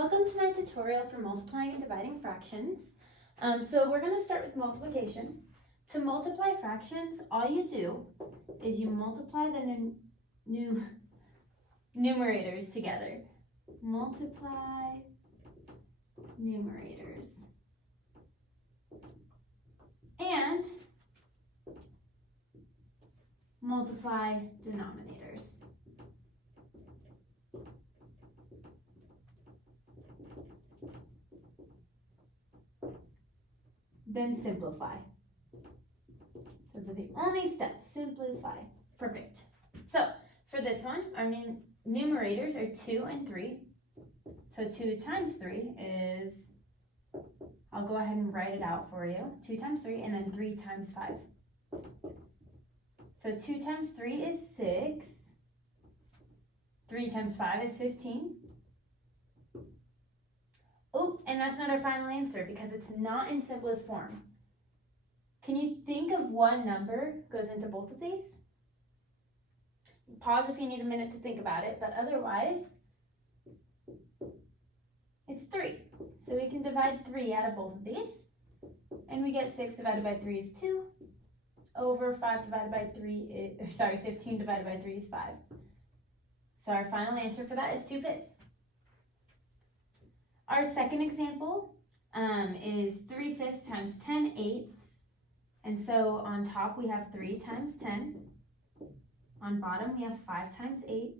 Welcome to my tutorial for multiplying and dividing fractions. So we're going to start with multiplication. To multiply fractions, all you do is you multiply the numerators together. Multiply numerators. And multiply denominators. Then simplify. Those are the only steps. Simplify. Perfect. So for this one, our numerators are 2 and 3. So 2 times 3 is, I'll go ahead and write it out for you. 2 times 3 and then 3 times 5. So 2 times 3 is 6. 3 times 5 is 15. Oh, and that's not our final answer because it's not in simplest form. Can you think of one number goes into both of these? Pause if you need a minute to think about it, but otherwise, it's 3. So we can divide 3 out of both of these, and we get 6 divided by 3 is 2, over 5 divided by 3 is, 15 divided by 3 is 5. So our final answer for that is 2/5. Our second example is 3/5 times 10/8. And so on top we have 3 times 10. On bottom we have 5 times 8.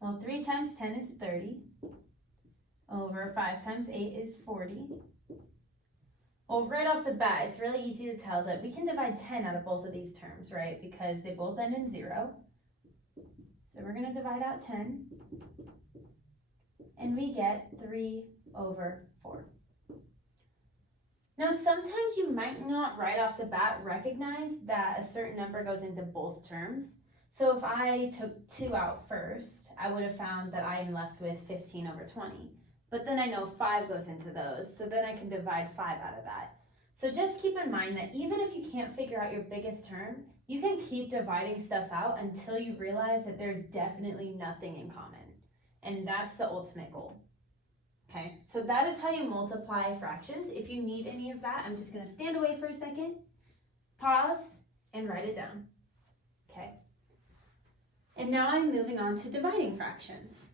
Well, 3 times 10 is 30. Over 5 times 8 is 40. Well, right off the bat, it's really easy to tell that we can divide 10 out of both of these terms, right? Because they both end in 0. So we're going to divide out 10. And we get 3/4. Now, sometimes you might not right off the bat recognize that a certain number goes into both terms. So if I took 2 out first, I would have found that I am left with 15/20. But then I know 5 goes into those, so then I can divide 5 out of that. So just keep in mind that even if you can't figure out your biggest term, you can keep dividing stuff out until you realize that there's definitely nothing in common. And that's the ultimate goal. Okay, so that is how you multiply fractions. If you need any of that, I'm just going to stand away for a second, pause, and write it down. Okay, and now I'm moving on to dividing fractions.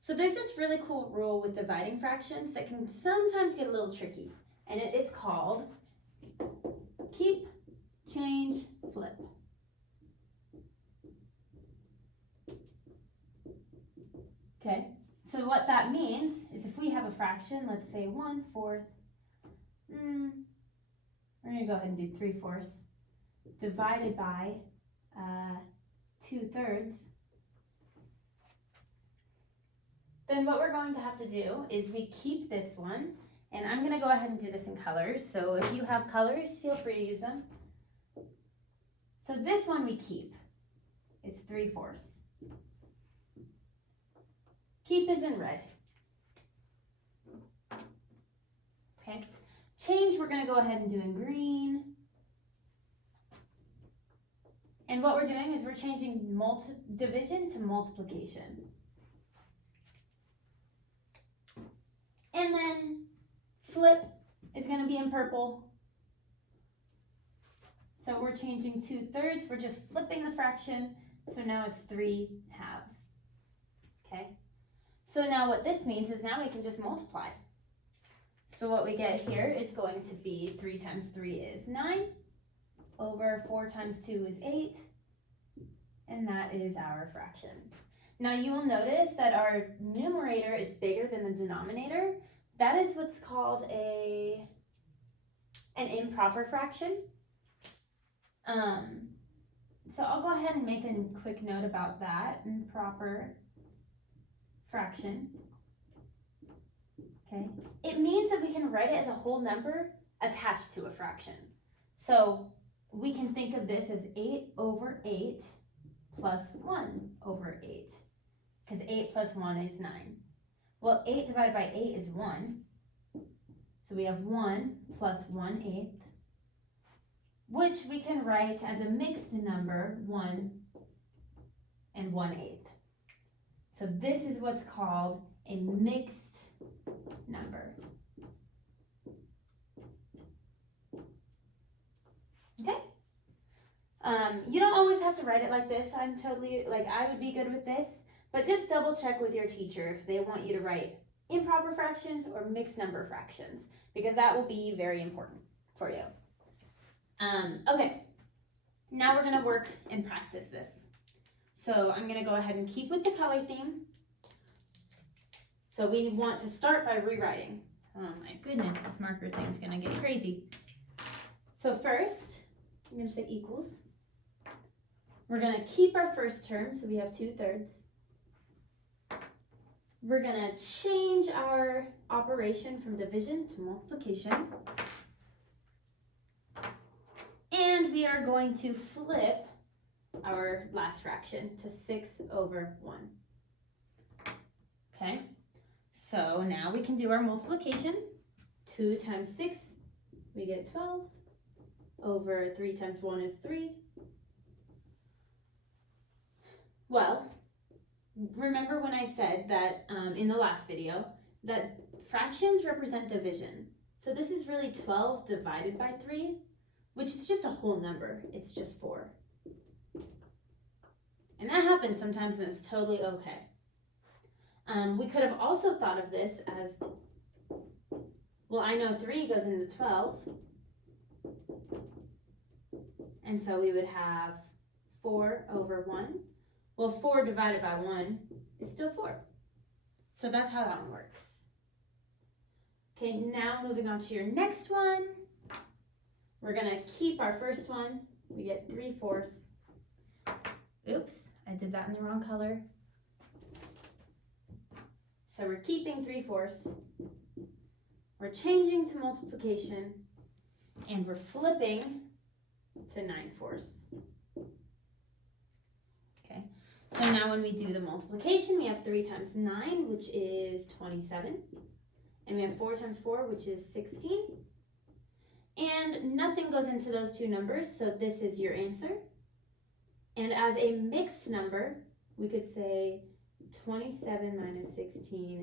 So there's this really cool rule with dividing fractions that can sometimes get a little tricky, and it is called keep, change, flip. Okay, so what that means is if we have a fraction, let's say 1/4, we're going to go ahead and do 3/4, divided by 2/3, then what we're going to have to do is we keep this one, and I'm going to go ahead and do this in colors, so if you have colors, feel free to use them. So this one we keep, it's 3/4. Keep is in red. Okay. Change, we're going to go ahead and do in green. And what we're doing is we're changing division to multiplication. And then flip is going to be in purple. So we're changing 2/3. We're just flipping the fraction. So now it's 3/2. Okay. So now what this means is now we can just multiply. So what we get here is going to be 3 times 3 is 9, over 4 times 2 is 8, and that is our fraction. Now you will notice that our numerator is bigger than the denominator. That is what's called an improper fraction. So I'll go ahead and make a quick note about that, improper fraction. Okay, it means that we can write it as a whole number attached to a fraction. So we can think of this as 8/8 plus 1/8, because 8 plus 1 is 9. Well, 8 divided by 8 is 1. So we have 1 plus 1/8, which we can write as a mixed number, 1 and 1/8. So this is what's called a mixed number. Okay? You don't always have to write it like this. I would be good with this, but just double check with your teacher if they want you to write improper fractions or mixed number fractions, because that will be very important for you. Okay, now we're gonna work and practice this. So I'm gonna go ahead and keep with the color theme. So we want to start by rewriting. Oh my goodness, this marker thing's gonna get crazy. So first, I'm gonna say equals. We're gonna keep our first term, so we have 2/3. We're gonna change our operation from division to multiplication. And we are going to flip our last fraction to 6/1. Okay, so now we can do our multiplication. 2 times 6, we get 12. Over 3 times 1 is 3. Well, remember when I said that in the last video that fractions represent division. So this is really 12 divided by 3, which is just a whole number. It's just 4. And that happens sometimes, and it's totally okay. We could have also thought of this as, well, I know 3 goes into 12. And so we would have 4/1. Well, 4 divided by 1 is still 4. So that's how that one works. Okay, now moving on to your next one. We're gonna keep our first one. We get 3/4. Oops, I did that in the wrong color. So we're keeping 3/4. We're changing to multiplication, and we're flipping to 9/4. Okay, so now when we do the multiplication, we have 3 times 9, which is 27. And we have 4 times 4, which is 16. And nothing goes into those two numbers, so this is your answer. And as a mixed number, we could say 27 minus 16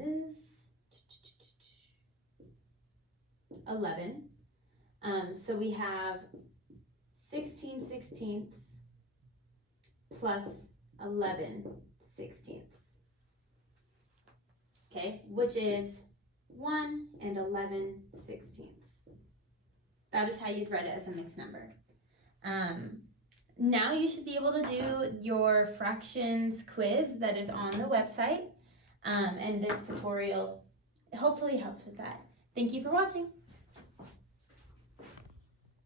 is 11. So we have 16/16 plus 11/16. Okay, which is 1 and 11/16. That is how you'd write it as a mixed number. Now you should be able to do your fractions quiz that is on the website. And this tutorial hopefully helps with that. Thank you for watching.